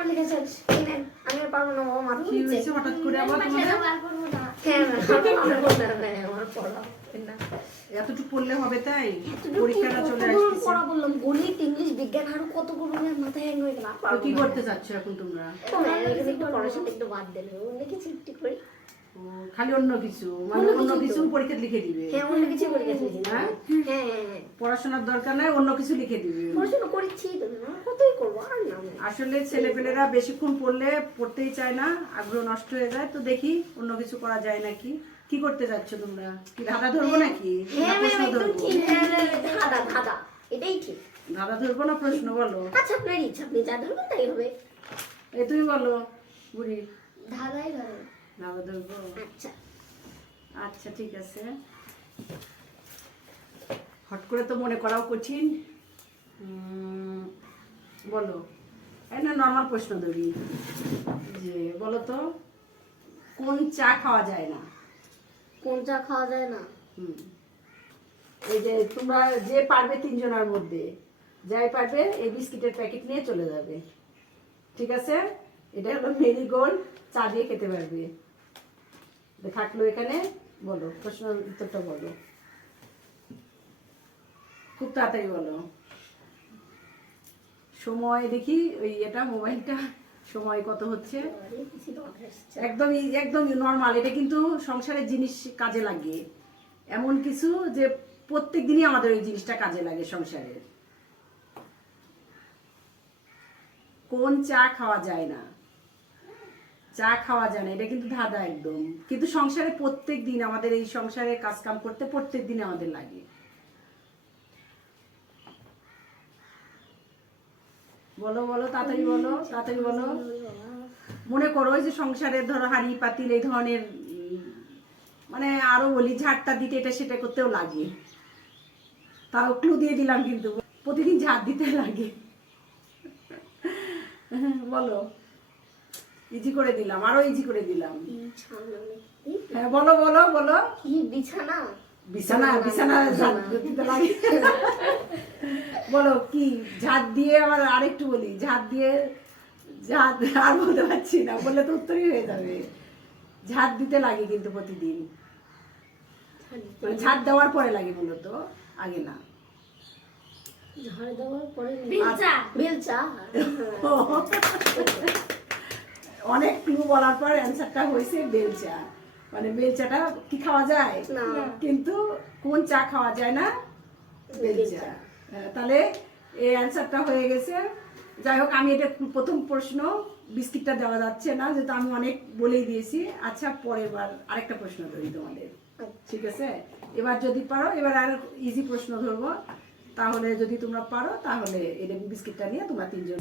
আবার লিখেছে আমি আর পারবো না বাবা মাথা কি হয়েছে হঠাৎ করে আবার তোমাদের? হ্যাঁ আমার পড়া না এতটুকু পড়লে হবে তাই? পরীক্ষাটা চলে আসছে। পড়া বললাম গণিত ইংলিশ বিজ্ঞান আর কতগুলো মাথায় হ্যাং হয়ে গেল। তো কি করতে চাচ্ছ এখন তোমরা? একটু পড়াশোনা একটু বাদ দিলে লিখেছি একটু করে। ও, খালি অন্য কিছু মানে অন্য কিছু পরীক্ষা লিখে দিবে? হ্যাঁ অন্য কিছু পরীক্ষা লিখেছি। হ্যাঁ হ্যাঁ পড়াশোনার দরকার নাই, অন্য কিছু লিখে দিবে। পড়াশোনা করেছি তো কতই করবো আর না। আসলে ছেলেপেলেরা বেশিক্ষণ পড়লে পড়তেই চায় না, আগ্রহ নষ্ট হয়ে যায়। তো দেখি অন্য কিছু করা যায় নাকি। কি করতে যাচ্ছ তোমরা? কি ধাঁধা ধরবো নাকি? হ্যাঁ না প্রশ্ন একদম ধরবো? ঠিক। ধাঁধা ধাঁধা এটাই ঠিক। ধাঁধা ধরবো না প্রশ্ন বলো? আচ্ছা আপনার ইচ্ছা, আপনি যা ধরবেন তাই হবে। এই তুমি বলো বুড়ি। ধাঁধাই ধরো। ধাঁধা ধরবো? আচ্ছা আচ্ছা ঠিক আছে। হট করে তো মনে করাও কঠিন। বলো। এই না নর্মাল প্রশ্ন ধরি, যে বলো তো কোন চা খাওয়া যায় না? কোন চা খাওয়া যায় না? এই যে তোমরা যে পারবে তিনজনের মধ্যে যাই পারবে এই বিস্কিটের প্যাকেট নিয়ে চলে যাবে, ঠিক আছে? এটা হলো মেরিগোল্ড, চা দিয়ে খেতে পারবে। থাকলো এখানে, বলো প্রশ্নের উত্তরটা বলো, খুব তাড়াতাড়ি বলো। সময় দেখি ওই এটা মোবাইলটা সময় কত হচ্ছে। একদমই একদমই নর্মাল, এটা কিন্তু সংসারের জিনিস কাজে লাগে, এমন কিছু যে প্রত্যেক দিনই আমাদের ওই জিনিসটা কাজে লাগে সংসারের। কোন চা খাওয়া যায় না? চা খাওয়া যায় না, এটা কিন্তু ধাঁধা একদম, কিন্তু সংসারে প্রত্যেক দিন আমাদের এই সংসারে কাজ কাম করতে প্রত্যেক দিন আমাদের লাগে। বলো বলো তাড়াতাড়ি বলো, তাড়াতাড়ি বলো। মনে করো ওই যে সংসারের ধরো হাঁড়ি পাতিল এই ধরনের, মানে আরো বলি ঝাড়টা দিতে এটা সেটা করতেও লাগে। তাও ক্লু দিয়ে দিলাম, কিন্তু প্রতিদিন ঝাড় দিতে লাগে। বলো, ইজি করে দিলাম, আরো ইজি করে দিলাম। হ্যাঁ বলো বলো বলো। কি বিছানা? বিছানা? বিছানা ঝাড় দিতে লাগে। বলো কি ঝাড় দিয়ে, আবার আরেকটু বলি ঝাড় দিয়ে, ঝাড় আর বলতে পারছি না, বললে তো উত্তরই হয়ে যাবে। ঝাড় দিতে লাগে কিন্তু প্রতিদিন, মানে ঝাড় দেওয়ার পরে লাগে মূলত, আগে না। ঝাড় দেওয়ার পরে বেলচা? বেলচা অনেক ক্লু বলার পর অ্যান্সারটা হয়েছে বেলচা। মানে বেলচাটা কি খাওয়া যায় না, কিন্তু কোন চা খাওয়া যায় না? বেলচা। তাহলে এই অ্যান্সারটা হয়ে গেছে। যাই হোক, আমি এটা প্রথম প্রশ্ন বিস্কিটটা দেওয়া যাচ্ছে না, যেহেতু আমি অনেক বলেই দিয়েছি। আচ্ছা পরের বার আরেকটা প্রশ্ন ধরি তোমাদের, ঠিক আছে? এবার যদি পারো, এবার আর ইজি প্রশ্ন ধরবো, তাহলে যদি তোমরা পারো তাহলে এটা বিস্কিটটা নিয়ে তোমরা তিনজন।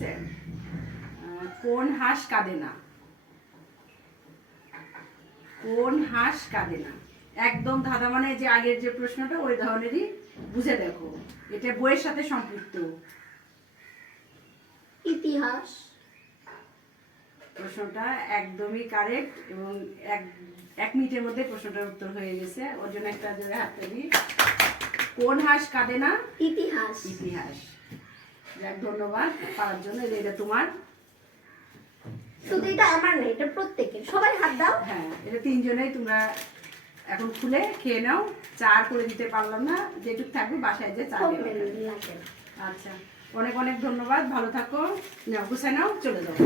কোন হাঁস কাঁদে না? কোন হাঁস কাঁদে না? একদম ধাঁধা, মানে যে আগের যে প্রশ্নটা ওই ধরনেরই, বুঝে দেখো, এটা বইয়ের সাথে সম্পৃক্ত। ইতিহাস। প্রশ্নটা একদমই কারেক্ট, এবং এক মিনিটের মধ্যে প্রশ্নটার উত্তর হয়ে গেছে। ওর জন্য একটা জোরে হাততালি। কোন হাঁস কাঁদে না? ইতিহাস। ইতিহাস। যাক, ধন্যবাদ পারার জন্য। এটা তোমার, শুধু এটা আমার না, এটা প্রত্যেকের। সবাই হাত দাও। হ্যাঁ এটা তিনজনেই তোমরা এখন খুলে খেয়ে নাও। চা করে দিতে পারলাম না, যেটুকু থাকবে বাসায় যে চা দেবে। আচ্ছা, অনেক অনেক ধন্যবাদ, ভালো থাকো, নাও গুছাই নাও, চলে যাও।